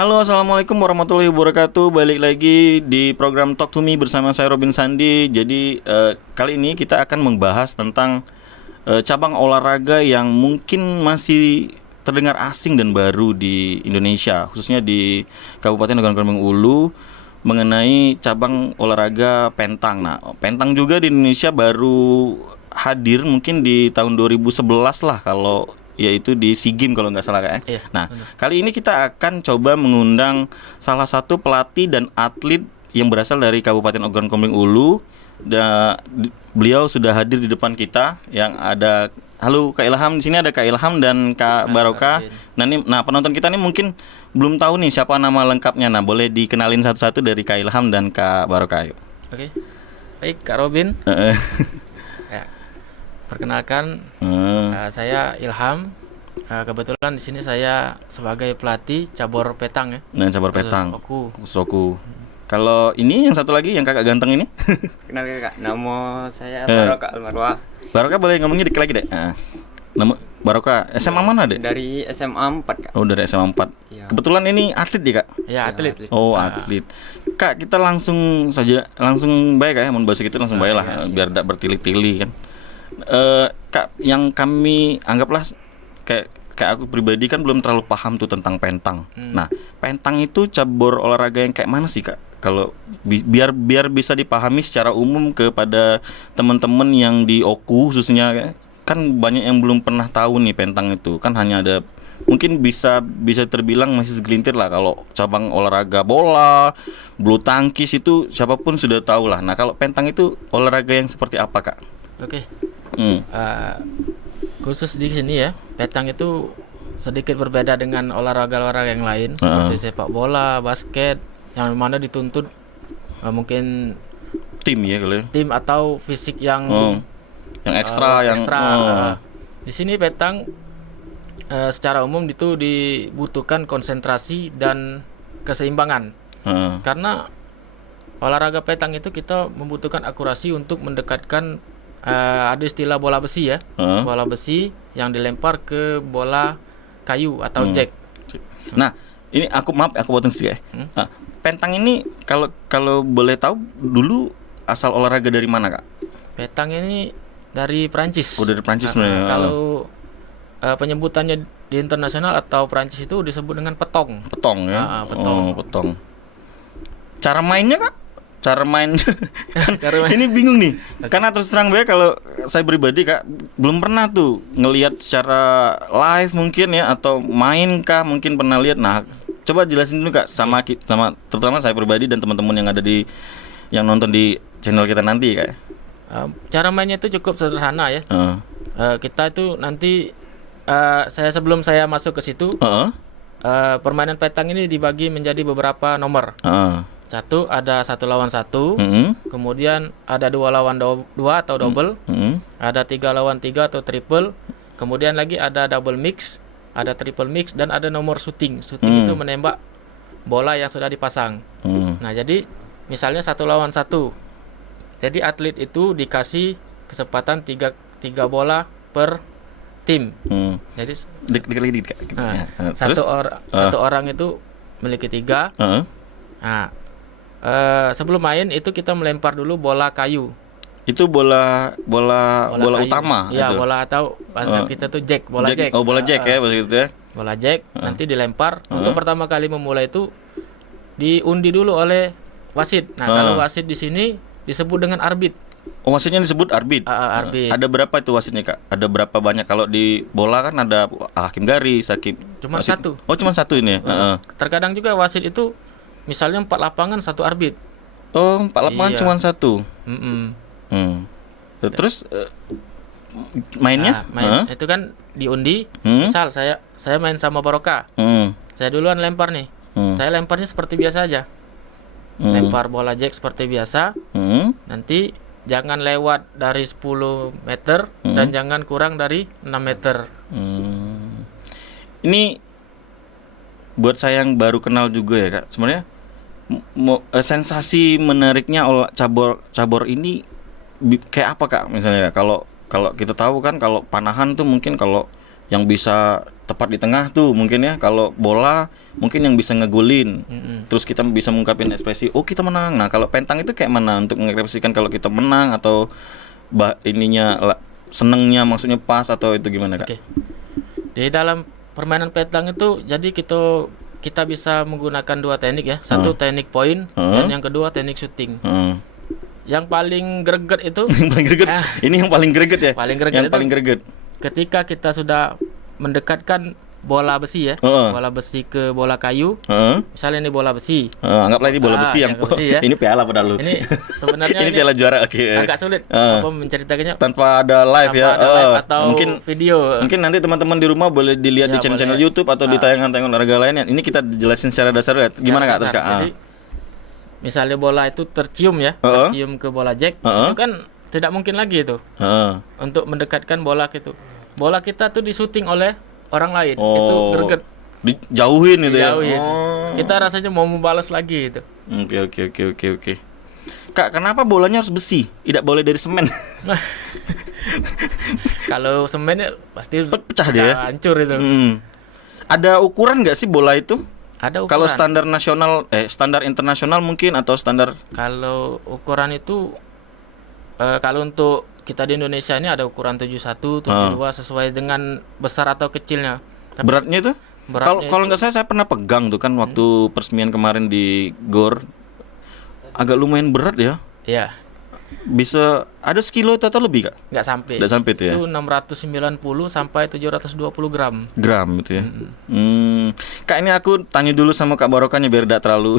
Halo, assalamualaikum warahmatullahi wabarakatuh. Balik lagi di program Talk to Me bersama saya Robin Sandi. Jadi kali ini kita akan membahas tentang cabang olahraga yang mungkin masih terdengar asing dan baru di Indonesia, khususnya di Kabupaten Nagan-Kerbang Ulu, mengenai cabang olahraga pentang. Nah, pentang juga di Indonesia baru hadir mungkin di tahun 2011 lah, kalau yaitu di SEA Games kalau nggak salah kayak. Iya, Nah, benar. kali ini kita akan coba mengundang salah satu pelatih dan atlet yang berasal dari Kabupaten Nagan-Kerbang Ulu. Beliau sudah hadir di depan kita, yang ada, halo Kak Ilham, di sini ada Kak Ilham dan Kak Baroka. Nah, penonton kita nih mungkin belum tahu nih siapa nama lengkapnya. Nah, boleh dikenalin satu-satu dari Kak Ilham dan Kak Baroka. Yuk. Oke. Baik, Kak Robin. Eh, Ya. Perkenalkan, saya Ilham. Kebetulan di sini saya sebagai pelatih cabur petang ya. Nah, cabur Khusus petang. Oku. Soku. Kalau ini yang satu lagi yang kakak ganteng ini, Kenalkan Kak, nama saya Eh. Baroka Almarwah Baroka boleh ngomongnya dikit lagi deh. Nama Baroka SMA mana deh? dari SMA 4 Kak. Oh, dari SMA 4. Iya. Kebetulan ini atlet ya, Kak? Ya, atlet. atlet. Oh, atlet. Kak, kita langsung baik ya, mau bahas gitu langsung baik lah, biar tidak bertili-tili kan. Kak, yang kami anggaplah kayak aku pribadi kan belum terlalu paham tuh tentang pentang. Nah, pentang itu cabur olahraga yang kayak mana sih, Kak? Kalau biar bisa dipahami secara umum kepada teman-teman yang di Oku khususnya, kan banyak yang belum pernah tahu nih pentang itu. Kan hanya ada, mungkin bisa terbilang masih segelintir lah. Kalau cabang olahraga bola, bulu tangkis itu siapapun sudah tahu lah. Nah, kalau pentang itu olahraga yang seperti apa, Kak? Oke. Hmm. Khusus di sini ya, petang itu sedikit berbeda dengan olahraga-olahraga yang lain seperti sepak bola, basket, yang mana dituntut mungkin Tim ya kalau ya. tim atau fisik yang Yang ekstra, yang ekstra. Di sini petang secara umum itu dibutuhkan konsentrasi dan keseimbangan. Karena olahraga petang itu kita membutuhkan akurasi untuk mendekatkan, ada istilah bola besi ya, bola besi yang dilempar ke bola kayu atau jack. Nah, ini aku potong sedikit ya. Pentang ini kalau boleh tahu dulu asal olahraga dari mana, Kak? Petang ini dari Prancis. Oh, dari Prancis sebenarnya. Kalau penyebutannya di internasional atau Prancis itu disebut dengan petong. Petong ya. Petong. Oh, petong. Cara mainnya, Kak? Cara main Cara main. ini bingung nih. Karena terus terang ya, kalau saya pribadi, Kak, belum pernah tuh ngelihat secara live mungkin ya, atau main kah mungkin pernah lihat. Nah, coba jelasin dulu, Kak, sama terutama saya pribadi dan teman-teman yang ada yang nonton di channel kita nanti, Kak. Cara mainnya itu cukup sederhana ya. Kita itu nanti, sebelum saya masuk ke situ, permainan petang ini dibagi menjadi beberapa nomor. Satu, ada 1 lawan 1. Kemudian ada 2 lawan 2 atau double. Ada 3 lawan 3 atau triple. Kemudian lagi ada double mix, ada triple mix, dan ada nomor shooting. Shooting itu menembak bola yang sudah dipasang. Nah, jadi misalnya 1 lawan 1. Jadi atlet itu dikasih kesempatan 3 bola per tim. Jadi Dikit-dikit, Kak. satu orang itu memiliki 3. Nah, sebelum main itu kita melempar dulu bola kayu. Itu bola Kayu. utama Iya, itu. bola atau bahasa kita tuh jack, bola jack. Oh, bola jack ya, bahasa gitu ya. Bola jack nanti dilempar. Untuk pertama kali memulai itu diundi dulu oleh wasit. Nah, kalau wasit di sini disebut dengan arbit. Oh, wasitnya disebut arbit. Arbit. Ada berapa itu wasitnya, Kak? Ada berapa banyak? Kalau di bola kan ada hakim garis, hakim. Cuma wasit. satu. Oh, cuma satu ini ya. Terkadang juga wasit itu misalnya 4 lapangan 1 arbit. Oh, 4 lapangan Iya. cuma satu. Terus mainnya? Nah, main itu kan diundi. Misal saya main sama Baroka. Saya duluan lempar nih. Saya lemparnya seperti biasa aja. Lempar bola jack seperti biasa. Nanti jangan lewat dari 10 meter dan jangan kurang dari 6 meter. Ini buat saya yang baru kenal juga ya, Kak. Sebenarnya sensasi menariknya cabur ini kayak apa, Kak? Misalnya kalau kita tahu kan, kalau panahan tuh mungkin kalau yang bisa tepat di tengah tuh mungkin ya. Kalau bola mungkin yang bisa ngegolin. Terus kita bisa mengungkapin ekspresi, oh kita menang. Nah kalau pentang itu kayak mana untuk mengekspresikan kalau kita menang atau senengnya maksudnya pas atau itu gimana Kak? Oke. Di dalam permainan petang itu jadi kita bisa menggunakan 2 teknik ya. Satu teknik point dan yang kedua teknik shooting. Yang paling greget itu paling greget. Ini yang paling greget ya. Paling greget. Ketika kita sudah mendekatkan bola besi ya, bola besi ke bola kayu. Misalnya ini bola besi. Anggaplah ini bola besi yang besi, ya. Ini piala padahal lu. Ini sebenarnya ini piala juara. Agak sulit menceritakannya tanpa ada live ya. Live atau mungkin video. Mungkin nanti teman-teman di rumah boleh dilihat di channel YouTube atau di tayangan-tayangan olahraga lainnya. Ini kita jelasin secara dasar ya. Gimana Kak terus Kak? Jadi, misalnya bola itu tercium ya, tercium ke bola jack, itu kan tidak mungkin lagi itu untuk mendekatkan bola gitu. Bola kita tuh disuting oleh orang lain, itu greget. Dijauhin itu ya. Kita rasanya mau membalas lagi itu. Oke. Kak, kenapa bolanya harus besi? Tidak boleh dari semen. Kalau semennya pasti pecah dia. Hancur itu. Ada ukuran nggak sih bola itu? Ada ukuran. Kalau standar nasional, standar internasional mungkin atau standar? Kalau ukuran itu, kalau untuk kita di Indonesia ini ada ukuran 71, 72 sesuai dengan besar atau kecilnya. Tapi beratnya itu? Kalau nggak saya pernah pegang tuh kan waktu peresmian kemarin di GOR. Agak lumayan berat ya. Iya. Bisa ada sekilo itu atau lebih Kak? Nggak sampai. Nggak sampai itu ya? Itu 690 sampai 720 gram. Gram itu ya? Kak, ini aku tanya dulu sama Kak Barokahnya biar tidak terlalu.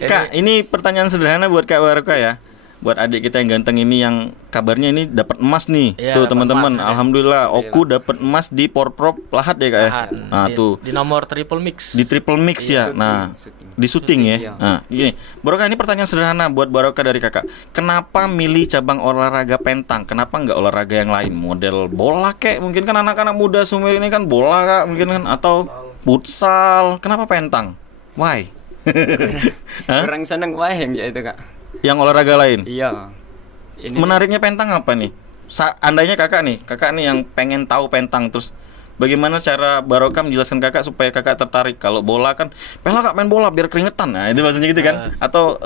Kak, ini pertanyaan sederhana buat Kak Barokah ya. Buat adik kita yang ganteng ini yang kabarnya ini dapat emas nih. Ya, tuh teman-teman, alhamdulillah Oku dapat emas di Porprov Lahat ya Kak ya. Nah, tuh. Di nomor triple mix. Di triple mix ya. Nah, di syuting ya. Nah, gini. Barokah, ini pertanyaan sederhana buat Barokah dari Kakak. Kenapa milih cabang olahraga pentang? Kenapa enggak olahraga yang lain? Model bola kek? Mungkin kan anak-anak muda Sumir ini kan bola Kak, mungkin kan, atau futsal. Kenapa pentang? Why? Kurang seneng wayang ya itu Kak. Yang olahraga lain? Iya. Menariknya pentang apa nih? Andainya kakak nih yang pengen tahu pentang, terus bagaimana cara Barokah menjelaskan kakak supaya kakak tertarik? Kalau bola kan, pela Kak main bola biar keringetan, nah itu maksudnya gitu kan? Atau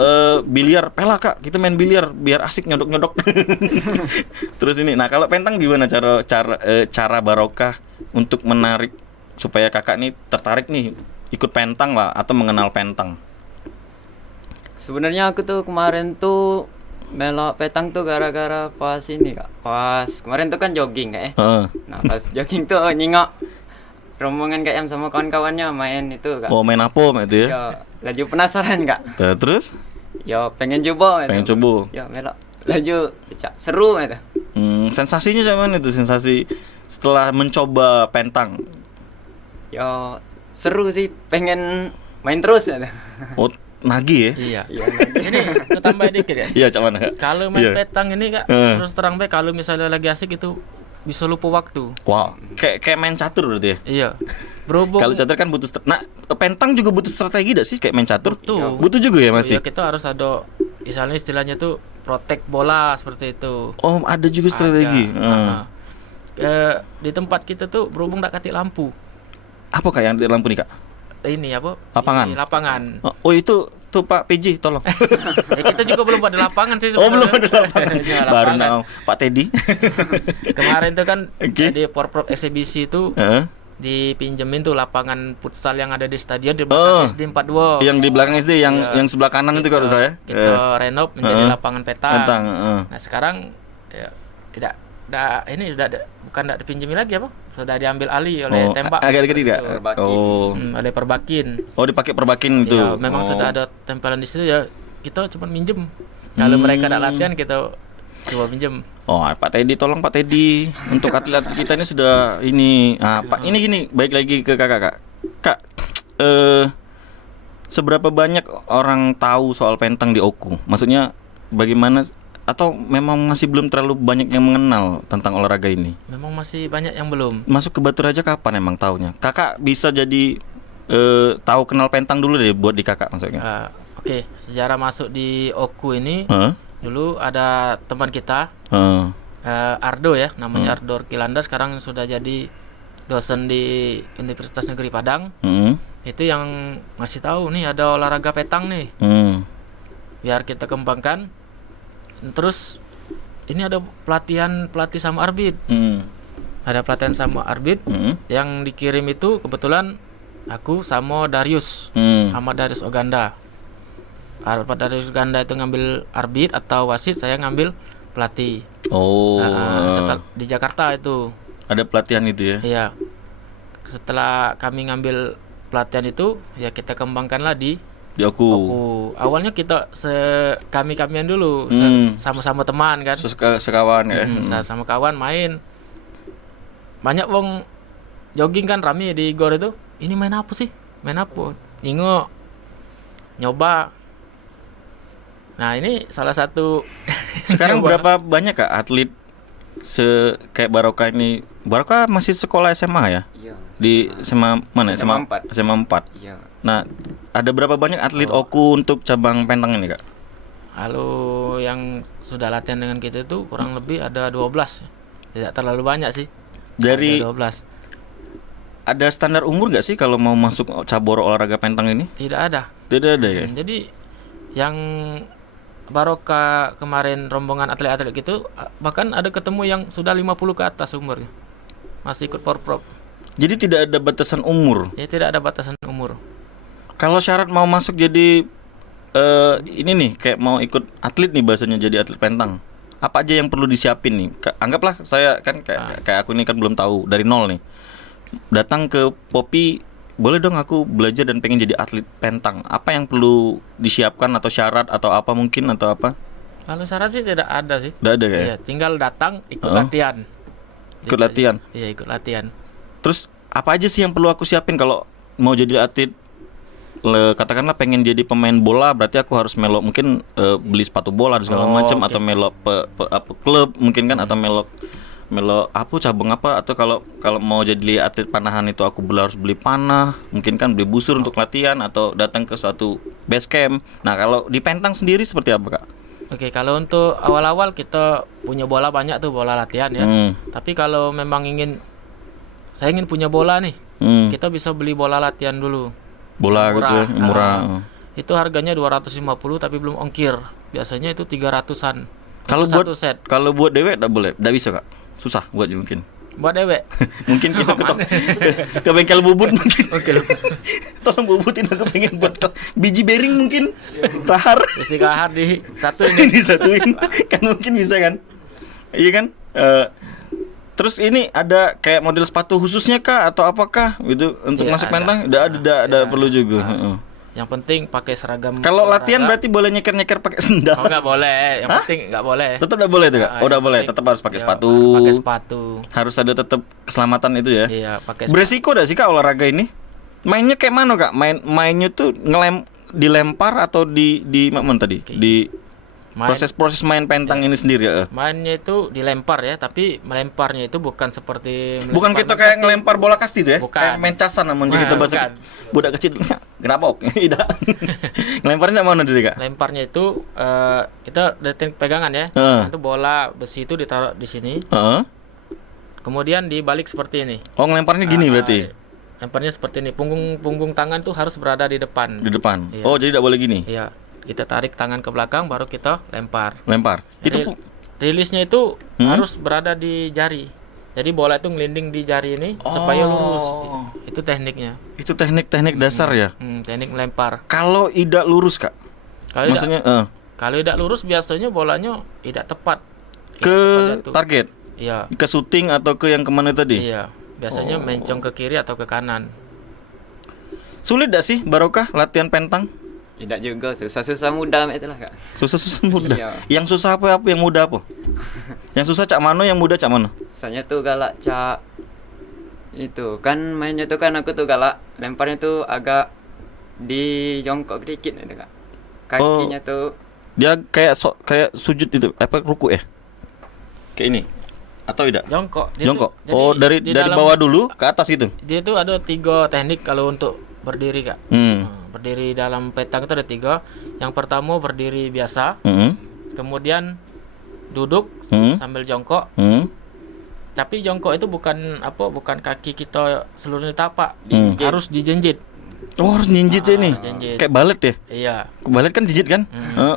biliar, pela Kak kita main biliar biar asik nyodok-nyodok. Terus ini, nah kalau pentang gimana cara Barokah untuk menarik supaya kakak nih tertarik nih ikut pentang lah atau mengenal pentang? Sebenarnya aku tuh kemarin tuh melok petang tuh gara-gara pas ini Kak. Pas kemarin tuh kan jogging Kak ya. Nah pas jogging tuh nyingok rombongan Kak yang sama kawan-kawannya main itu Kak. Oh main apa itu ya? Ya laju penasaran Kak. Terus? Ya pengen coba gitu. Pengen coba. Ya melok laju seru gitu. Sensasinya gimana itu, sensasi setelah mencoba pentang? Ya seru sih, pengen main terus gitu. Oh nagih Iya. ya? Ini aku tambah dikit ya. Iya, cak mana? Kalau main petang ini Kak, terus terang baik kalau misalnya lagi asik itu bisa lupa waktu. Wow, kayak main catur berarti ya? Iya. Berhubung kalau catur kan butuh pentang juga butuh strategi dak sih kayak main catur? Butuh juga ya masih? Iya, kita harus ada misalnya istilahnya tuh protect bola seperti itu. Oh, ada juga strategi. Di tempat kita tuh berhubung enggak katik lampu. Apa Kak yang di lampu nih Kak? Ini apa? Lapangan. Lapangan. Oh itu tuh Pak PJ tolong. Kita juga belum ada lapangan sih sebenarnya. Oh belum ada lapangan. Ya, baru now Pak Teddy. Kemarin tuh kan di Porprov eksibisi itu dipinjemin tuh lapangan futsal yang ada di stadion di belakang SD 42. Yang di belakang SD yang sebelah kanan itu kalau saya. Kita renov menjadi lapangan petang. Nah sekarang ya tidak ini sudah bukan tidak dipinjemin lagi apa? Sudah diambil alih oleh tembak. Agak tidak. Oleh Perbakin. Oh, dipakai Perbakin itu. Ya, memang sudah ada tempelan di situ ya. Kita cuma minjem. Kalau mereka ada latihan kita coba pinjem. Oh, Pak Teddy, tolong Pak Teddy. Untuk atlet kita ini sudah ini. Pak, ini gini, baik lagi ke Kakak. Kak, seberapa banyak orang tahu soal pentang di Oku? Maksudnya bagaimana, atau memang masih belum terlalu banyak yang mengenal tentang olahraga ini? Memang masih banyak yang belum. Masuk ke Batu Raja kapan emang taunya? Kakak bisa jadi tahu kenal pentang dulu deh buat di kakak maksudnya. Oke, sejarah masuk di Oku ini dulu ada teman kita Ardo ya, namanya Ardo Kilanda, sekarang sudah jadi dosen di Universitas Negeri Padang. Itu yang ngasih tahu nih ada olahraga petang nih. Biar kita kembangkan. Terus ini ada pelatih sama arbit. Ada pelatihan sama arbit. Yang dikirim itu kebetulan aku sama Darius. Sama Darius Oganda. Darius Oganda itu ngambil arbit atau wasit, saya ngambil pelatih. Di Jakarta itu. Ada pelatihan itu ya? Iya. Setelah kami ngambil pelatihan itu, ya kita kembangkanlah di Oku. Awalnya kita kamian dulu, sama-sama teman kan. Sekawan ya. Sama kawan main. Banyak wong jogging kan rame di gor itu. Ini main apa sih? Main apa? Ningok. Nyoba. Nah, ini salah satu. Sekarang berapa banyak Kak atlet kayak Barokah ini? Barokah masih sekolah SMA ya? Iya. Di SMA mana? SMA 4. SMA 4. Iya. Nah, ada berapa banyak atlet Oku untuk cabang pentang ini, Kak? Kalau yang sudah latihan dengan kita itu kurang lebih ada 12. Tidak terlalu banyak sih. Dari ada 12. Ada standar umur nggak sih kalau mau masuk cabur olahraga pentang ini? Tidak ada. Tidak ada ya? Jadi yang Barokah kemarin rombongan atlet-atlet gitu, bahkan ada ketemu yang sudah 50 ke atas umurnya. Masih ikut porprov. Jadi tidak ada batasan umur? Ya, tidak ada batasan umur. Kalau syarat mau masuk jadi ini nih, kayak mau ikut atlet nih bahasanya, jadi atlet pentang, apa aja yang perlu disiapin nih? Anggaplah saya kan kayak aku ini kan belum tahu dari nol nih, datang ke Poppy, boleh dong aku belajar dan pengen jadi atlet pentang. Apa yang perlu disiapkan atau syarat atau apa mungkin atau apa? Kalau syarat sih tidak ada sih. Tidak ada kayak? Iya, tinggal datang ikut latihan. Ikut latihan? Iya, ikut latihan. Terus apa aja sih yang perlu aku siapin kalau mau jadi atlet? Katakanlah pengen jadi pemain bola, berarti aku harus melok mungkin beli sepatu bola dan segala macam, atau melok klub mungkin kan, atau melok apa cabang apa, atau kalau mau jadi atlet panahan itu aku harus beli panah, mungkin kan beli busur untuk latihan atau datang ke suatu base camp. Nah, kalau di pentang sendiri seperti apa, Kak? Oke, kalau untuk awal-awal kita punya bola banyak tuh, bola latihan ya. Tapi kalau memang saya ingin punya bola nih, kita bisa beli bola latihan dulu. Bola murah. Gitu ya, murah. Itu harganya 250 tapi belum ongkir. Biasanya itu 300-an. Kalau buat set. Kalau buat dewek enggak boleh. Enggak bisa, Kak. Susah buat mungkin. Buat dewek. Mungkin kita ke bengkel bubut mungkin. Oke. Tolong bubutin, aku pengen buat biji bearing mungkin. Tahar. Isi kahar di satuin. Disatuin. Kan mungkin bisa kan? Iya kan? Terus ini ada kayak model sepatu khususnya kah atau apakah gitu untuk masuk pentang? Ada perlu juga. Yang penting pakai seragam. Kalau latihan berarti boleh nyeker-nyeker pakai sendal? Oh, enggak boleh. Yang penting enggak boleh. Tetap enggak boleh tuh, Kak? Oh, enggak boleh. Tetap harus pakai sepatu. Pakai sepatu. Harus ada tetap keselamatan itu ya. Iya, pakai sepatu. Beresiko enggak sih, Kak, olahraga ini? Mainnya kayak mana, Kak? Mainnya tuh dilempar atau di mana tadi? Di proses main pentang ini sendiri ya? Mainnya itu dilempar ya, tapi melemparnya itu bukan seperti bukan kita kayak ngelempar bola kasti itu ya? Bukan. Kayak main casan namun kita bahasa budak kecil. Kenapa? Tidak. Ngelemparnya mana dulu, Kak? Lemparnya itu kita dari teknik pegangan ya. Itu bola besi itu ditaruh di sini. Kemudian dibalik seperti ini. Oh, ngelemparnya gini berarti? Lemparnya seperti ini. Punggung tangan tuh harus berada di depan. Di depan. Iya. Oh, jadi tidak boleh gini? Iya. Kita tarik tangan ke belakang baru kita lempar. Itu rilisnya itu harus berada di jari. Jadi bola itu ngelinding di jari ini supaya lurus. Itu tekniknya. Itu teknik dasar ya? Teknik melempar. Kalau tidak lurus, Kak? Maksudnya kalau tidak lurus biasanya bolanya tidak tepat ke target. Iya. Ke syuting atau ke yang kemana tadi? Iya. Biasanya mencong ke kiri atau ke kanan. Sulit gak sih Barokah latihan pentang? Tidak juga, susah-susah mudah itulah, Kak. Susah-susah mudah. Iya. Yang susah apa yang mudah apa? Yang susah cak mano, yang mudah cak mano? Susahnya tuh galak cak itu kan mainnya tuh kan aku tuh galak lemparnya tuh agak di jongkok dikit itu, Kak. Kakinya tuh dia kayak sujud itu apa ruku ya? Kayak ini atau tidak? Jongkok. Jongkok. Dari bawah dulu ke atas gitu. Dia tuh ada 3 teknik kalau untuk berdiri, Kak. Berdiri dalam petang itu ada 3. Yang pertama berdiri biasa. Kemudian duduk sambil jongkok. Tapi jongkok itu bukan kaki kita seluruhnya tapak, harus dijenjit. Oh, harus ninjit ini. Jinjit. Kayak balet ya? Iya. Balet kan jinjit kan?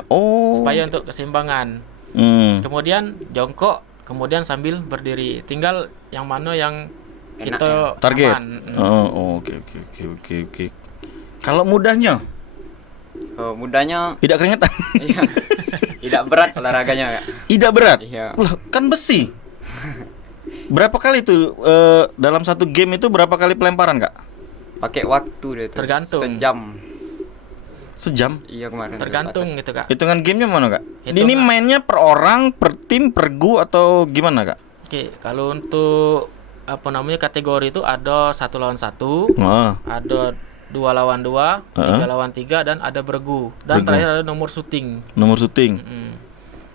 Supaya untuk keseimbangan. Kemudian jongkok, kemudian sambil berdiri. Tinggal yang mana yang kita target. Aman. Oke. Kalau mudahnya? Mudahnya tidak keringetan. Iya. Tidak berat olahraganya, Kak. Tidak berat? Iya. Lah, kan besi. Berapa kali itu dalam satu game itu berapa kali pelemparan, Kak? Pakai waktu deh tuh. Tergantung. Sejam? Iya, kemarin. Tergantung gitu, Kak. Hitungan gamenya mana, Kak? Hitungan. Ini mainnya per orang, per tim, per gu atau gimana, Kak? Oke, kalau untuk kategori itu ada 1 lawan 1, ada 2 lawan 2, 3 lawan 3, dan ada bergu. Dan terakhir ada nomor syuting.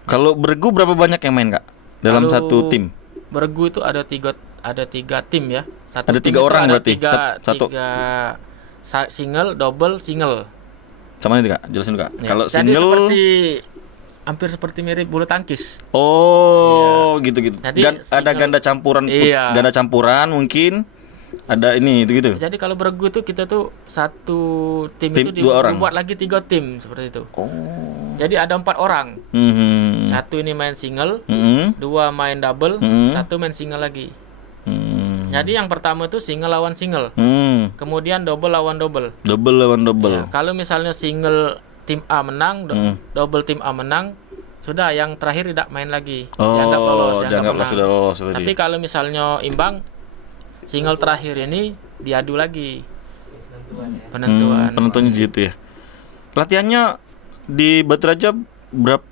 Kalau bergu berapa banyak yang main, Kak? Dalam satu tim? Bergu itu ada tiga tim ya. Satu ada tim 3 orang berarti? Satu single, double, single. Sama ini, Kak? Jelasin, Kak. Ya, Kalau jadi single hampir seperti mirip bulu tangkis. Gitu. Jadi Ada ganda campuran, ganda campuran mungkin. Ada ini itu gitu. Jadi kalau bergu itu kita tuh satu tim itu dibuat lagi 3 tim seperti itu. Jadi ada 4 orang. Satu ini main single, 2 main double, 1 main single lagi. Jadi yang pertama itu single lawan single. Kemudian double lawan double. Ya, kalau misalnya single tim A menang, double tim A menang, sudah yang terakhir tidak main lagi. Dianggap lolos, sudah lolos. Tapi kalau misalnya imbang, single terakhir ini diadu lagi. Penentuannya gitu ya. Latihannya di Batu Raja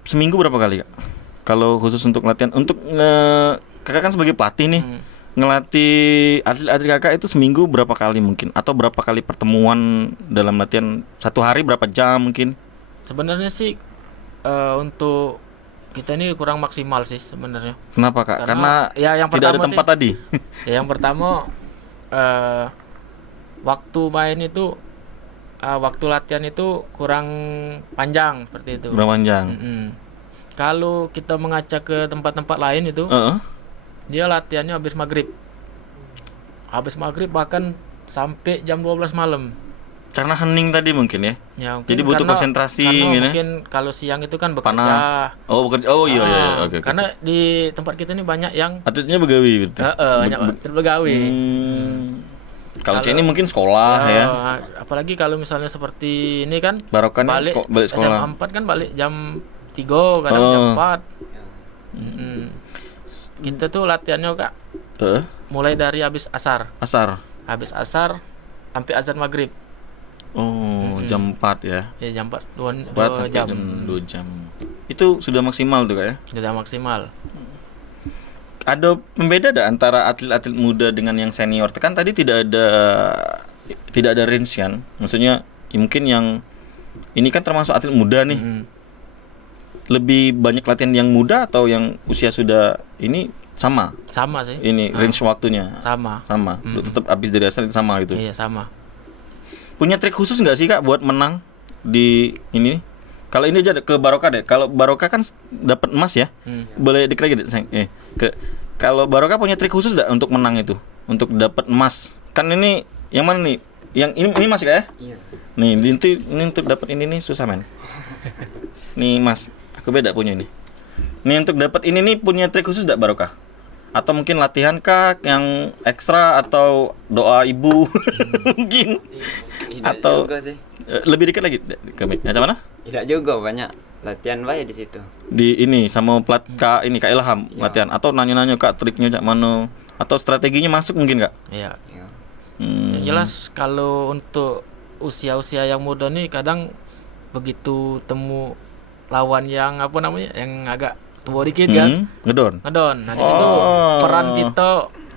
seminggu berapa kali, Kak? Kalau khusus untuk latihan, untuk Kakak kan sebagai pelatih nih, ngelatih atlet-atlet Kakak itu seminggu berapa kali mungkin? Atau berapa kali pertemuan dalam latihan? Satu hari berapa jam mungkin? Sebenarnya sih untuk kita ini kurang maksimal sih sebenarnya. Kenapa, Kak? Karena ya yang tidak ada tempat tadi. Ya, yang pertama waktu main itu waktu latihan itu kurang panjang seperti itu. Kurang panjang. Kalau kita mengaca ke tempat-tempat lain itu, dia latihannya habis maghrib. Habis maghrib bahkan sampai jam 12 malam. Karena hening tadi mungkin ya. Jadi butuh konsentrasi karena gini. Mungkin kalau siang itu kan bekerja. Panas. Bekerja. Iya. Oke. Karena di tempat kita ini banyak yang atletnya begawi gitu. Banyak begawi. Kalau ini mungkin sekolah ya. Apalagi kalau misalnya seperti ini kan Barokah balik sekolah. SMA 4 kan balik jam 3, kadang jam 4. Kita tuh latihannya, Kak. Mulai dari habis asar. Habis asar sampai azan maghrib. Jam 4 ya. Ya, jam 4, 2 jam. Itu sudah maksimal tuh, Kak ya? Sudah maksimal. Ada pembeda antara atlet-atlet muda dengan yang senior? Kan tadi tidak ada range kan? Maksudnya mungkin yang ini kan termasuk atlet muda nih. Lebih banyak latihan yang muda atau yang usia sudah ini sama? Sama sih. Ini range waktunya? Sama. Tetap habis dari asal itu sama gitu? Iya, sama. Punya trik khusus nggak sih, Kak, buat menang di ini? Kalau ini aja ke Barokah deh. Kalau Barokah kan dapat emas ya. Boleh dikit lagi deh, sayang. Kalau Barokah punya trik khusus nggak untuk menang itu? Untuk dapat emas. Kan ini yang mana nih? Yang ini emas, Kak ya? Iya. Nih, ini untuk dapat ini nih susah, men. Nih, Mas. Aku beda punya ini. Nih untuk dapat ini nih punya trik khusus enggak, Barokah? Atau mungkin latihan kah yang ekstra atau doa ibu mungkin? Atau juga sih. Lebih dekat lagi ke mic. Macam mana? Tidak juga, banyak latihan baik di situ. Di ini sama Kak Ilham latihan atau nanya-nanya, Kak, triknya cak mana atau strateginya masuk mungkin, Kak? Iya. Yang jelas kalau untuk usia-usia yang muda nih kadang begitu temu lawan yang yang agak tua dikit kan, ngedon. Nah, di situ peran kita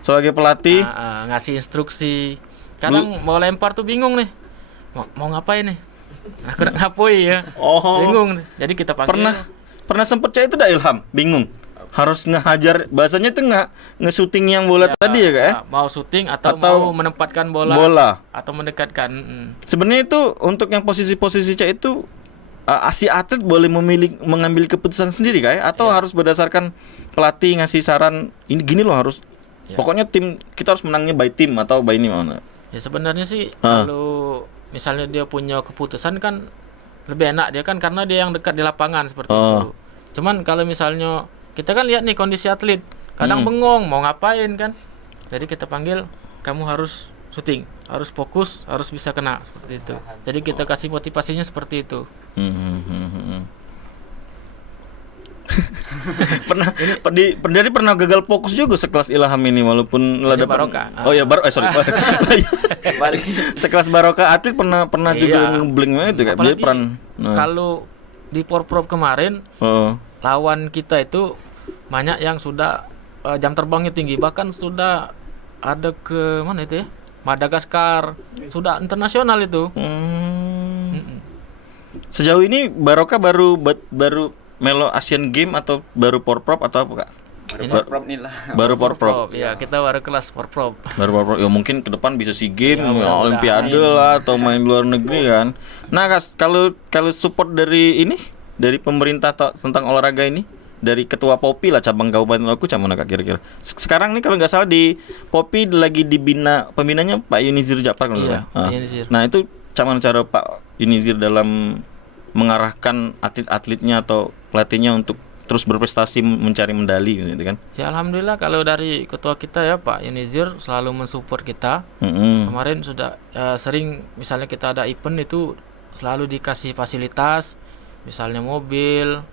sebagai pelatih ngasih instruksi. Kadang mau lempar tuh bingung nih. Mau ngapain nih? Aku ngapain ya? Bingung. Jadi kita panggil. Pernah sempet itu dah Ilham, bingung. Harus ngehajar, bahasanya tuh nge-shooting yang bola tadi ya, Kak ya? Mau shooting atau mau menempatkan bola atau mendekatkan. Sebenarnya itu untuk yang posisi-posisi cak itu si atlet boleh mengambil keputusan sendiri, Kak ya? Atau harus berdasarkan pelatih ngasih saran, ini gini loh harus Ya. Pokoknya tim kita harus menangnya by tim atau by ini mana? Ya sebenarnya sih kalau misalnya dia punya keputusan kan lebih enak dia kan karena dia yang dekat di lapangan seperti itu. Cuman kalau misalnya kita kan lihat nih kondisi atlet, kadang bengong mau ngapain kan. Jadi kita panggil, kamu harus syuting, harus fokus, harus bisa kena seperti itu. Jadi kita kasih motivasinya seperti itu. pernah gagal fokus juga sekelas Ilham ini walaupun Ini Baroka. Oh ya sorry. Sekelas Baroka atlet pernah juga ngeblank itu kayak dia peran. Kalau di Porprov kemarin lawan kita itu banyak yang sudah jam terbangnya tinggi, bahkan sudah ada ke mana itu ya? Madagaskar, sudah internasional itu. Sejauh ini Baroka baru melo Asian Game atau baru Porprov atau apa kak? Baru Porprov nih lah. Baru Porprov. Ya, kita baru kelas Porprov. Baru Porprov. Ya mungkin ke depan bisa SEA Games, Olimpiade lah atau main luar negeri kan. Nah, kalau support dari pemerintah tentang olahraga ini dari ketua POPI lah cabang Kabupaten Loku macam mana kak kira-kira? Sekarang nih kalau nggak salah di POPI lagi dibina pembinanya Pak Yunizir Japar kan? Iya, Yunizir. Nah itu macam cara Pak Yunizir dalam mengarahkan atlet-atletnya atau pelatihnya untuk terus berprestasi mencari medali gitu kan? Ya alhamdulillah kalau dari ketua kita ya Pak Yunizir selalu mensupport kita. Kemarin sudah sering misalnya kita ada event itu selalu dikasih fasilitas, misalnya mobil,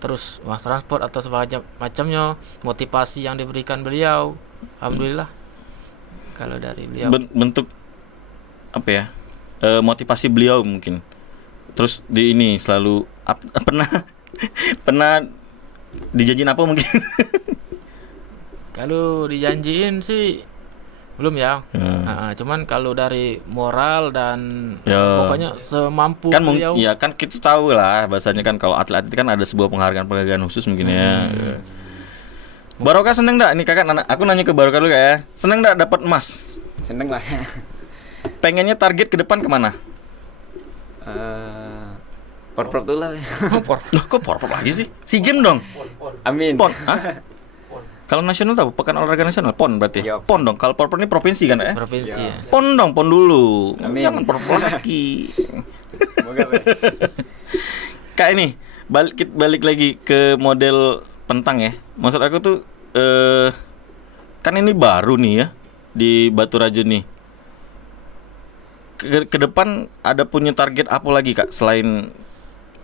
terus uang transport atau semacamnya, motivasi yang diberikan beliau, alhamdulillah. Kalau dari beliau bentuk apa ya, motivasi beliau mungkin. Terus di ini selalu pernah dijanjiin apa mungkin? Kalau dijanjiin sih belum ya. Cuman kalau dari moral dan pokoknya semampu kan beliau. Ya kan kita tahu lah bahasanya kan kalau atlet kan ada sebuah penghargaan khusus mungkin ya. Baroka seneng enggak? Ini kakak aku nanya ke Baroka dulu ya. Seneng enggak dapat emas? Seneng lah. Pengennya target ke depan kemana? Porprov dulu lah. Kok Porprov lagi sih? SEA Games dong. Amin. PON. Kalau nasional tahu pekan olahraga nasional PON berarti. Ya. PON dong. Kalau Porprov ini provinsi kan ya? Provinsi ya. PON dong, PON dulu. Amin. Jangan Porprov lagi. Semoga Kak ini balik lagi ke model pentang ya. Maksud aku tuh kan ini baru nih ya di Baturaja nih. Ke depan ada punya target apa lagi kak selain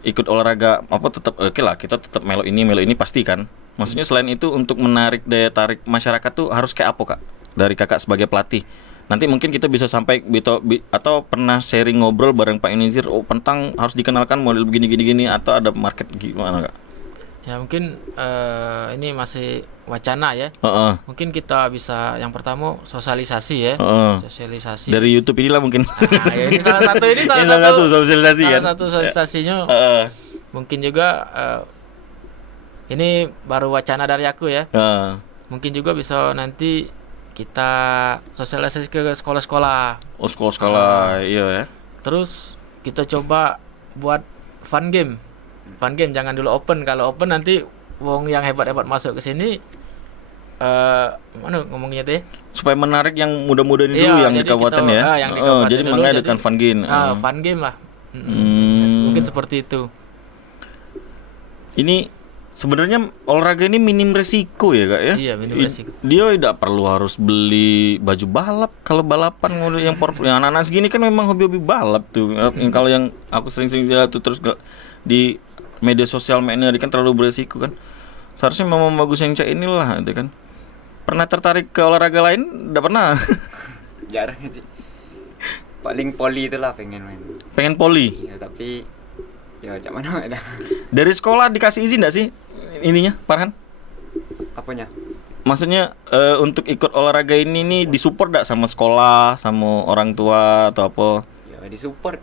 ikut olahraga apa tetap oke lah kita tetap melo ini pasti kan. Maksudnya selain itu untuk menarik daya tarik masyarakat tuh harus kayak apa kak dari kakak sebagai pelatih? Nanti mungkin kita bisa sampai atau pernah sharing ngobrol bareng Pak Yunizir, pentang harus dikenalkan model begini atau ada market gimana kak? Ya mungkin ini masih wacana ya. Mungkin kita bisa yang pertama sosialisasi ya. Sosialisasi. Dari YouTube inilah mungkin. Ya ini salah satu sosialisasi kan. Salah satu sosialisasinya. Mungkin juga ini baru wacana dari aku ya. Mungkin juga bisa nanti kita sosialisasi ke sekolah-sekolah. Oh sekolah-sekolah iya ya. Terus kita coba buat fun game jangan dulu open. Kalau open nanti wong yang hebat-hebat masuk ke sini mana ngomongnya teh supaya menarik yang muda-muda ini dulu yang di kabupaten ya. Jadi mengadakan fun game. Fun game lah. Mungkin seperti itu. Ini sebenarnya olahraga ini minim resiko ya kak ya. Iya minim resiko. Dia tidak perlu harus beli baju balap. Kalau balapan yang anak-anak segini kan memang hobi-hobi balap tuh. Kalau yang aku sering-sering lihat tuh terus di media sosial ini kan terlalu beresiko kan. Seharusnya memang bagus yang cek inilah itu kan. Pernah tertarik ke olahraga lain? Tidak pernah. Jarang aja. Paling poli itulah pengen main. Pengen poli. Ya tapi ya macam mana ada. Dari sekolah dikasih izin enggak sih ininya, Farhan? Apanya? Maksudnya untuk ikut olahraga ini nih disupport enggak sama sekolah, sama orang tua atau apa? Ya disupport.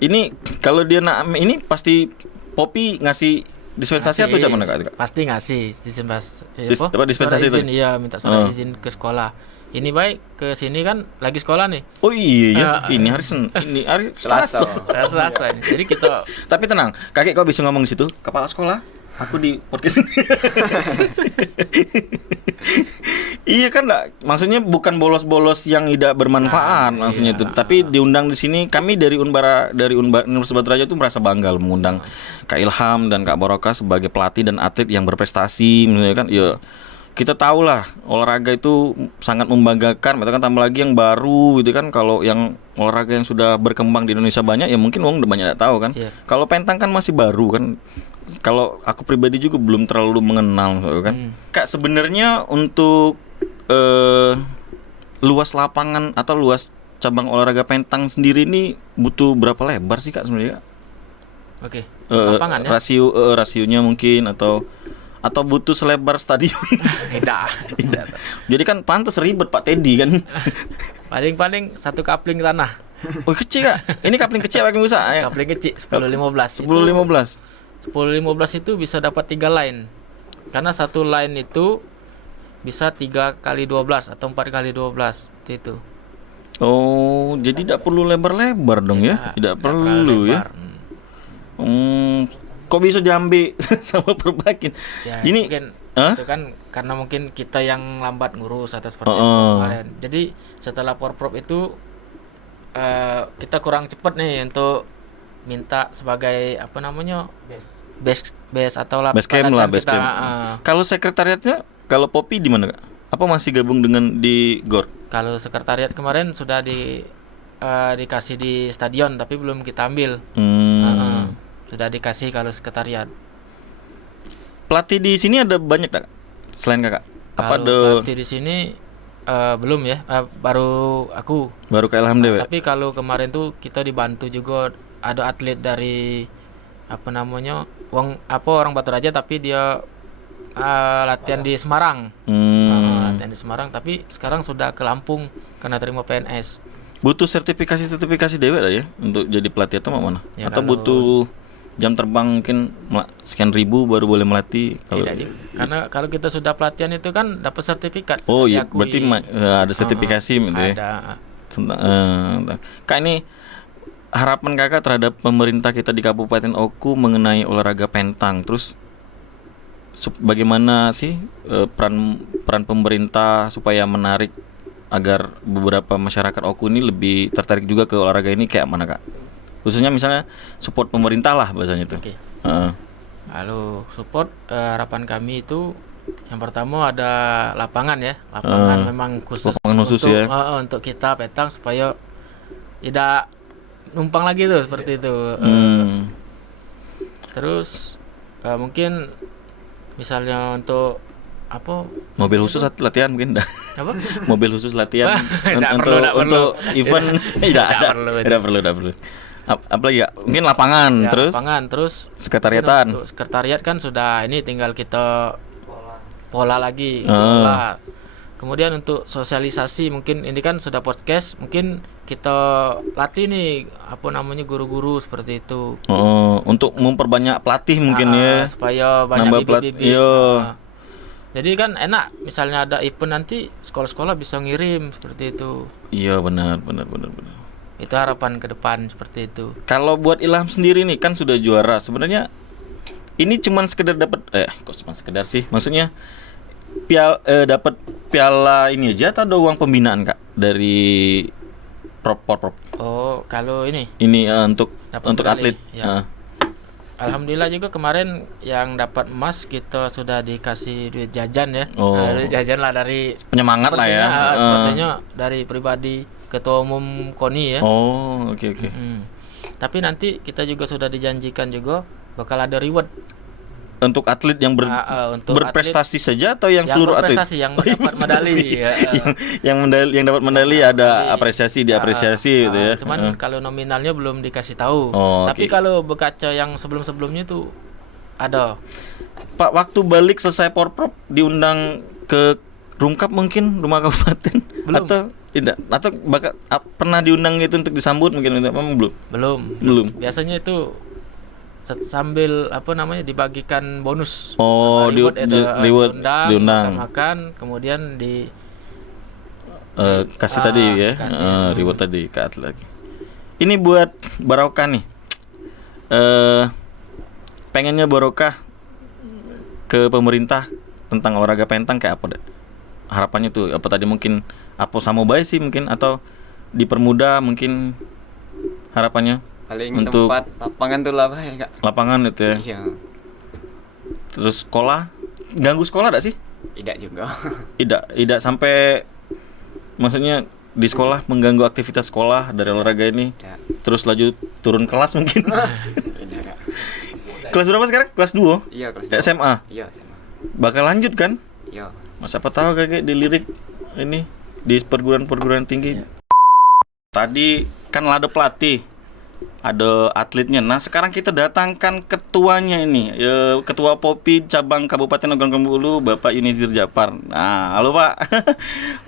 Ini kalau dia ini pasti Popi ngasih dispensasi atau gimana kak? Pasti ngasih dispensasi itu. Iya, minta surat izin ke sekolah. Ini baik ke sini kan lagi sekolah nih. Oh iya ya. Ini hari Selasa. Selasa. Jadi kita tapi tenang, kakek kok bisa ngomong di situ? Kepala sekolah? Aku di podcast ini. Iya kan, maksudnya bukan bolos-bolos yang tidak bermanfaat, maksudnya itu. Tapi diundang di sini, kami dari Universitas Batu Raja itu merasa bangga mengundang Kak Ilham dan Kak Barokah sebagai pelatih dan atlet yang berprestasi, misalnya kan. Ya, kita tahu lah olahraga itu sangat membanggakan, kan tambah lagi yang baru gitu kan. Kalau yang olahraga yang sudah berkembang di Indonesia banyak, ya mungkin udah banyak yang tahu kan. Kalau pentang kan masih baru kan. Kalau aku pribadi juga belum terlalu mengenal kan. Kak, sebenarnya untuk luas lapangan atau luas cabang olahraga pentang sendiri ini butuh berapa lebar sih Kak sebenarnya? Oke. Lapangan ya. Rasionya mungkin atau butuh selebar stadion? Tidak. Jadi kan pantas ribet Pak Teddy kan. Paling satu kapling tanah. Oh, kecil Kak. Ini kapling kecil apa yang besar? Kapling kecil 10-15. 10-15. 10-15 itu bisa dapat 3 line. Karena satu line itu bisa 3 kali 12 atau 4 kali 12 itu. Oh, jadi tidak perlu lebar-lebar dong ya? Tidak perlu ya? Kok bisa diambil sama Perbakin? Ya, ini mungkin itu kan karena mungkin kita yang lambat ngurus atau seperti itu kemarin. Jadi setelah Porprov itu kita kurang cepat nih untuk minta sebagai apa namanya base atau base camp lah, base camp. Kalau sekretariatnya, kalau Popi di mana Kak? Apa masih gabung dengan di GOR? Kalau sekretariat kemarin sudah dikasih di stadion tapi belum kita ambil. Sudah dikasih kalau sekretariat. Pelatih di sini ada banyak Kak? Selain Kakak? Apa kalau pelatih di sini belum ya, baru aku. Baru Kak Ilham dewe. Tapi kalau kemarin tuh kita dibantu juga, ada atlet dari apa namanya orang Batu Raja tapi dia latihan di Semarang. Latihan di Semarang tapi sekarang sudah ke Lampung karena terima PNS. Butuh sertifikasi dewe lah ya untuk jadi pelatih atau mana? Ya, atau butuh jam terbang mungkin sekian ribu baru boleh melatih? Karena kalau kita sudah pelatihan itu kan dapat sertifikat. Oh iya, berarti ada sertifikasi gitu ya. Ada. Kak, ini harapan Kakak terhadap pemerintah kita di Kabupaten Oku mengenai olahraga pentang, terus bagaimana sih peran pemerintah supaya menarik agar beberapa masyarakat Oku ini lebih tertarik juga ke olahraga ini, kayak mana Kak? Khususnya misalnya support pemerintah lah bahasanya itu. Oke. Lalu support, harapan kami itu yang pertama ada lapangan ya. Lapangan memang khusus untuk kita petang supaya tidak numpang lagi tuh seperti itu. Terus mungkin misalnya untuk apa? Mobil khusus latihan mungkin dah. Apa? Mobil khusus latihan untuk event tidak perlu. Apalagi ya? Mungkin lapangan, terus sekretariatan. Untuk sekretariat kan sudah, ini tinggal kita pola lagi. Pola. Kemudian untuk sosialisasi mungkin ini kan sudah podcast, mungkin kita latih nih apa namanya guru-guru seperti itu. Untuk memperbanyak pelatih mungkin ya. Supaya banyak bibit-bibit. Jadi kan enak misalnya ada event nanti sekolah-sekolah bisa ngirim seperti itu. Iya, benar. Itu harapan ke depan seperti itu. Kalau buat Ilham sendiri nih kan sudah juara. Sebenarnya ini cuman sekedar dapat kok cuma sekedar sih? Maksudnya dapat piala ini aja atau ada uang pembinaan Kak dari Porprov? Oh, kalau ini untuk atlet. Ya. Alhamdulillah juga kemarin yang dapat emas kita sudah dikasih duit jajan ya. Duit jajan lah dari penyemangat lah ya. Sepertinya dari pribadi Ketua Umum KONI ya. Oh, oke. Tapi nanti kita juga sudah dijanjikan juga bakal ada reward untuk atlet yang berprestasi atlet saja atau yang seluruh atlet? Yang mendapat medali. yang dapat medali ada diapresiasi gitu ya. Cuman kalau nominalnya belum dikasih tahu. Tapi kalau berkaca yang sebelum-sebelumnya tuh ada. Pak, waktu balik selesai Porprov diundang ke Rungkap mungkin rumah kabupaten? Belum. Atau tidak? Atau pernah diundang itu untuk disambut mungkin? Belum. Biasanya itu sambil apa namanya dibagikan bonus. Reward diundang. Makan kemudian kasih tadi ya. Reward tadi ke atlet lagi. Ini buat Barokah nih. Pengennya Barokah ke pemerintah tentang olahraga pentang kayak apa deh? Harapannya tuh apa tadi mungkin apa sama baik sih mungkin atau dipermudah mungkin harapannya Paling untuk tempat lapangan tuh lah ya Kak. lapangan itu ya. Iya. Terus sekolah ganggu sekolah enggak sih? Tidak juga. Tidak sampai maksudnya di sekolah mengganggu aktivitas sekolah dari olahraga ini. Tidak. Terus lanjut turun kelas mungkin. Tidak Kak. Kelas berapa sekarang? Kelas 2? Iya kelas SMA. Iya SMA. Bakal lanjut kan? Iya. Mas apa tahu kayak dilirik ini di perguruan tinggi. Tadi kan ada pelatih, ada atletnya. Nah sekarang kita datangkan ketuanya ini, ketua Popi cabang Kabupaten Nongkrong Bulu, Bapak Yunizir Japar. Nah, halo Pak,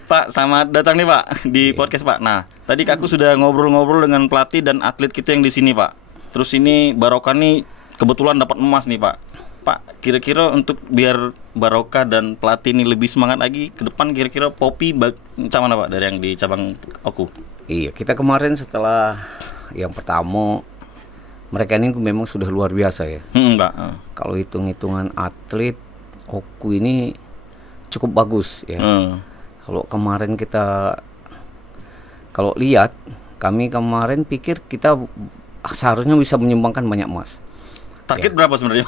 Pak, selamat datang nih Pak di podcast Pak. Nah, tadi aku sudah ngobrol-ngobrol dengan pelatih dan atlet kita yang di sini Pak. Terus ini Barokah nih kebetulan dapat emas nih Pak. Pak, kira-kira untuk biar Barokah dan pelatih ini lebih semangat lagi ke depan, kira-kira Popi macam mana Pak dari yang di cabang Oku? Iya, kita kemarin setelah yang pertama mereka ini memang sudah luar biasa ya. Pak. Kalau hitung-hitungan atlet Oku ini cukup bagus ya. Kalau kemarin kalau lihat kami kemarin pikir kita seharusnya bisa menyumbangkan banyak emas. Target berapa sebenarnya?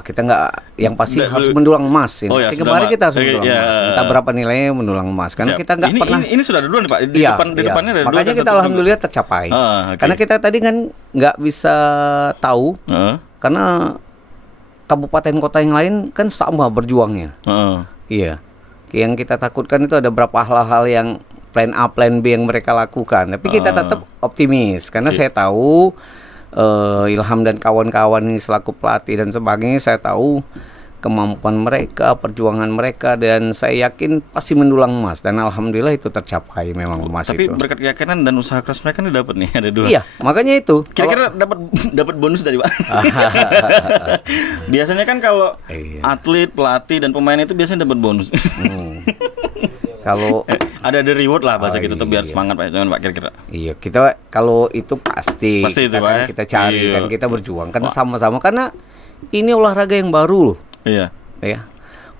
Kita nggak, yang pasti harus mendulang emas. Oh ya, kemarin kita harus mendulang emas. Entah berapa nilainya mendulang emas. Karena Siap. kita nggak pernah. Ini sudah ada dua nih Pak. Di depannya ada dua. Makanya kita alhamdulillah tercapai. Okay. Karena kita tadi kan nggak bisa tahu. Karena kabupaten kota yang lain kan sama berjuangnya. Iya. Yang kita takutkan itu ada beberapa hal-hal yang plan A, plan B yang mereka lakukan. Tapi kita tetap optimis karena saya tahu Ilham dan kawan-kawan ini selaku pelatih dan sebagainya, saya tahu kemampuan mereka, perjuangan mereka, dan saya yakin pasti mendulang emas. Dan alhamdulillah itu tercapai memang emas. Tapi itu. Tapi berkat keyakinan dan usaha keras mereka nih dapat nih, ada dua. Iya, makanya itu. Kira-kira dapat bonus dari Pak. Biasanya kan kalau atlet, pelatih dan pemain itu biasanya dapat bonus. Kalau ada reward lah bahasa kita tuh biar semangat Pak, jangan Pak kira-kira. Iya, kita kalau itu pasti itu, kita, Pak, kita cari kan, kita berjuang kan sama-sama karena ini olahraga yang baru loh. Iya. Ya.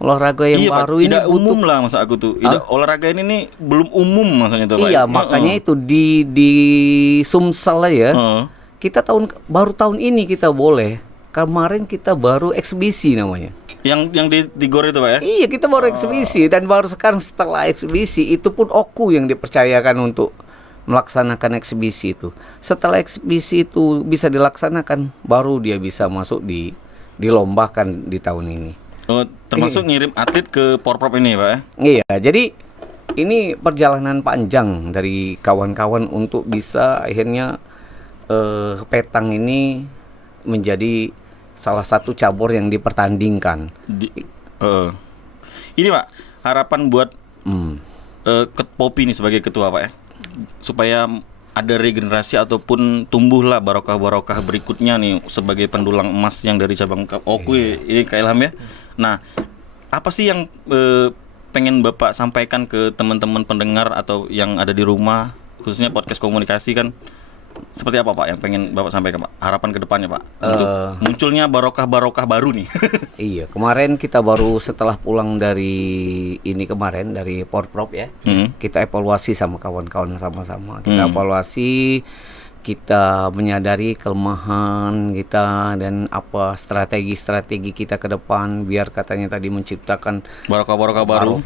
Olahraga yang baru Pak, ini tidak umum lah masa aku tuh. Olahraga ini nih belum umum maksudnya tuh Pak. Iya, makanya itu di Sumsel ya. Kita baru tahun ini kita boleh. Kemarin kita baru eksibisi namanya. Yang di Gor itu Pak ya? Iya, kita baru eksibisi dan baru sekarang setelah eksibisi itu pun Oku yang dipercayakan untuk melaksanakan eksibisi itu. Setelah eksibisi itu bisa dilaksanakan, baru dia bisa masuk dilombakan di tahun ini. Oh, termasuk ngirim atlet ke Porprov ini Pak ya? Iya, jadi ini perjalanan panjang dari kawan-kawan untuk bisa akhirnya petang ini menjadi salah satu cabur yang dipertandingkan. Ini Pak, harapan buat Popi ini sebagai ketua Pak ya, supaya ada regenerasi ataupun tumbuhlah barokah-barokah berikutnya nih sebagai pendulang emas yang dari cabang Oku ini Kak Ilham ya. Nah, apa sih yang pengen Bapak sampaikan ke teman-teman pendengar atau yang ada di rumah, khususnya podcast komunikasi kan? Seperti apa Pak yang pengen Bapak sampaikan Pak? Harapan ke depannya Pak untuk munculnya barokah-barokah baru nih. Iya, kemarin kita baru setelah pulang dari Porprov ya. Kita evaluasi sama kawan-kawan sama-sama. Kita evaluasi, kita menyadari kelemahan kita dan apa strategi-strategi kita ke depan biar katanya tadi menciptakan barokah-barokah baru,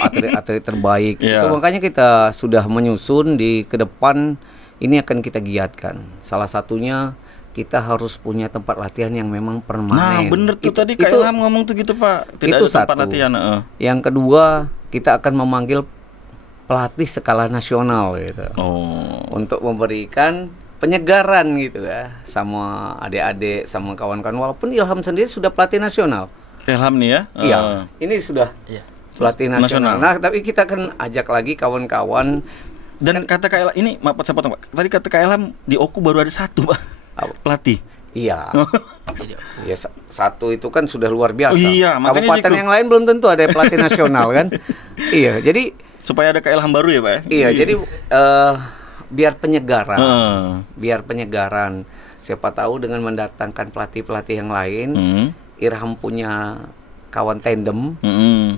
atlet-atlet terbaik. Itu makanya kita sudah menyusun di ke depan. Ini akan kita giatkan. Salah satunya kita harus punya tempat latihan yang memang permanen. Nah, bener tuh tadi Kak Ilham ngomong tuh gitu Pak. Tidak itu ada tempat satu. latihan. Yang kedua, kita akan memanggil pelatih skala nasional gitu. Untuk memberikan penyegaran gitu ya sama adik-adik, sama kawan-kawan. Walaupun Ilham sendiri sudah pelatih nasional. Ilham nih ya? Iya. Ini sudah pelatih nasional. Nah, tapi kita akan ajak lagi kawan-kawan. Dan kata Kak Ilham, ini maaf saya potong Pak. Tadi kata Kak Ilham di Oku baru ada satu Pak pelatih. Iya. Ya, satu itu kan sudah luar biasa. Iya, kabupaten yang lain belum tentu ada pelatih nasional kan. Iya, jadi supaya ada Kak Ilham baru ya Pak ya? Iya, jadi biar penyegaran. Biar penyegaran. Siapa tahu dengan mendatangkan pelatih-pelatih yang lain, Irham punya kawan tandem,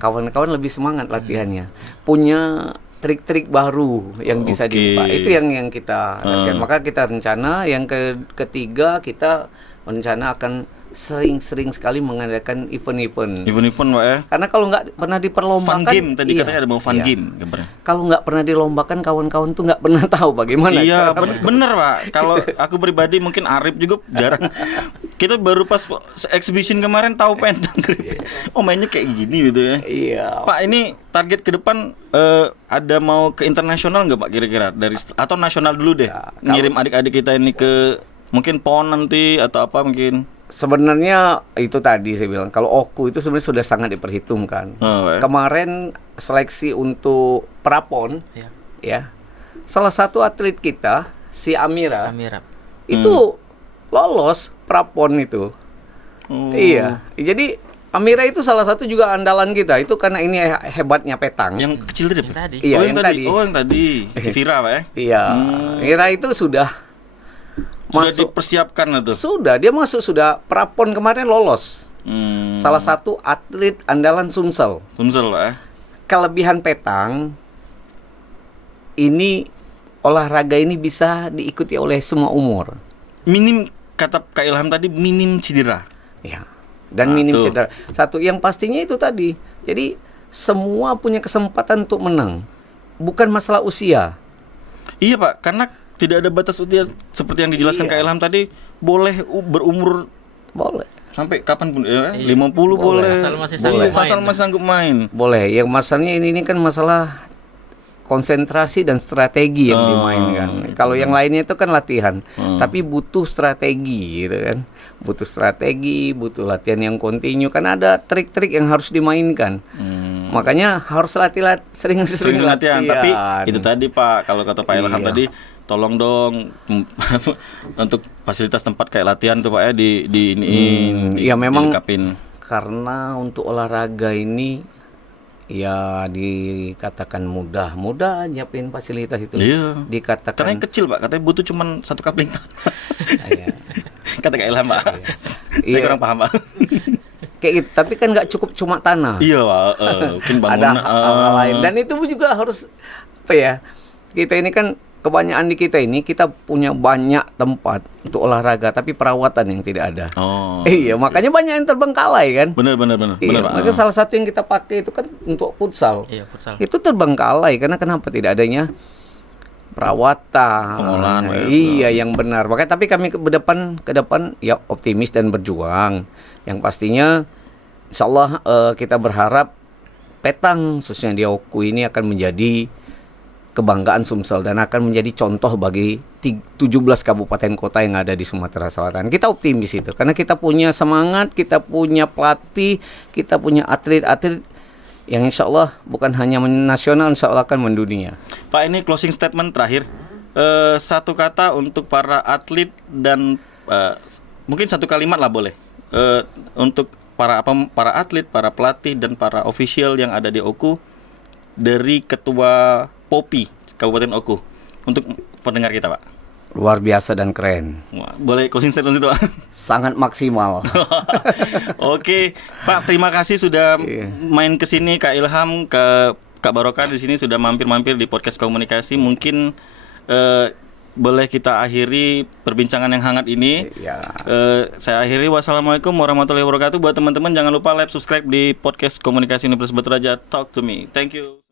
kawan-kawan lebih semangat latihannya, punya trik-trik baru yang bisa diubah. Itu yang kita lakukan. Maka kita rencana yang ketiga, kita rencana akan sering sekali mengadakan event-event, Pak ya. Karena kalau nggak pernah diperlombakan, fun game tadi katanya ada mau fun game gambarnya. Kalau nggak pernah dilombakan, kawan-kawan tuh nggak pernah tahu bagaimana. Iya, bener Pak. Kalau aku pribadi, mungkin Arif juga jarang. Kita baru pas exhibition kemarin tahu pentang. Oh, mainnya kayak gini gitu ya. Iya. Pak, ini target ke depan ada mau ke internasional nggak Pak kira-kira, dari atau nasional dulu deh? Ya, ngirim adik-adik kita ini ke mungkin PON nanti atau apa mungkin. Sebenarnya itu tadi saya bilang, kalau Oku itu sebenarnya sudah sangat diperhitungkan. Kemarin seleksi untuk Prapon, ya, salah satu atlet kita si Amira. Itu lolos Prapon itu. Iya, jadi Amira itu salah satu juga andalan kita. Itu karena ini hebatnya petang. Yang kecil tadi. Iya, yang tadi. Oh, yang tadi. Si Vira, Pak ya. Iya. Amira itu sudah masuk, dipersiapkan itu. Sudah, dia masuk sudah Prapon kemarin lolos. Salah satu atlet andalan Sumsel. Sumsel, Pak ya. Kelebihan petang ini, olahraga ini bisa diikuti oleh semua umur. Minim, kata Kak Ilham tadi, minim cedera. Ya. Dan minim cedera. Satu yang pastinya itu tadi. Jadi semua punya kesempatan untuk menang. Bukan masalah usia. Iya Pak, karena tidak ada batas usia seperti yang dijelaskan Kak Ilham tadi. Boleh berumur, boleh sampai kapan pun, 50 boleh. Asal masih sanggup main. Boleh. Yang masalahnya ini kan masalah konsentrasi dan strategi yang dimainkan. Kalau yang lainnya itu kan latihan, tapi butuh strategi gitu kan. Butuh strategi, butuh latihan yang kontinu, kan ada trik-trik yang harus dimainkan. Makanya harus sering latihan. Tapi itu tadi Pak, kalau kata Pak Ilham tadi, tolong dong untuk fasilitas tempat kayak latihan tuh Pak ya ya memang dilengkapin. Karena untuk olahraga ini ya dikatakan mudah nyiapin fasilitas itu. Iya. Dikatakan karena yang kecil Pak, katanya butuh cuman 1 kapling tanah. Kata Kak Ilham Pak. Saya kurang paham Pak. Kayak gitu, tapi kan nggak cukup cuma tanah. Iya Pak, mungkin bangunan. Ada hal lain, dan itu juga harus apa ya? Kita ini kan kebanyakan di kita ini, kita punya banyak tempat untuk olahraga, tapi perawatan yang tidak ada. Iya, makanya banyak yang terbengkalai kan. Benar. Iya, makanya salah satu yang kita pakai itu kan untuk futsal. Iya, futsal. Itu terbengkalai karena kenapa tidak adanya perawatan. Pengolahan. Iya, yang benar. Makanya tapi kami ke depan ya optimis dan berjuang. Yang pastinya insyaallah kita berharap petang khususnya di Oku ini akan menjadi kebanggaan Sumsel dan akan menjadi contoh bagi 17 kabupaten kota yang ada di Sumatera Selatan. Kita optimis itu karena kita punya semangat, kita punya pelatih, kita punya atlet-atlet yang insya Allah bukan hanya nasional, insya Allah akan mendunia. Pak, ini closing statement terakhir, satu kata untuk para atlet dan mungkin satu kalimat lah boleh, untuk para atlet, para pelatih dan para official yang ada di Oku, dari Ketua Popi Kabupaten Oku untuk pendengar kita Pak. Luar biasa dan keren. Wah, boleh closing statement itu Pak? Sangat maksimal. Oke, Pak, terima kasih sudah main ke sini, Kak Ilham, Kak Barokah di sini sudah mampir-mampir di podcast komunikasi. Mungkin boleh kita akhiri perbincangan yang hangat ini. Saya akhiri. Wassalamualaikum warahmatullahi wabarakatuh. Buat teman-teman jangan lupa like, subscribe di podcast komunikasi Universitas Batu Raja Talk to Me. Thank you.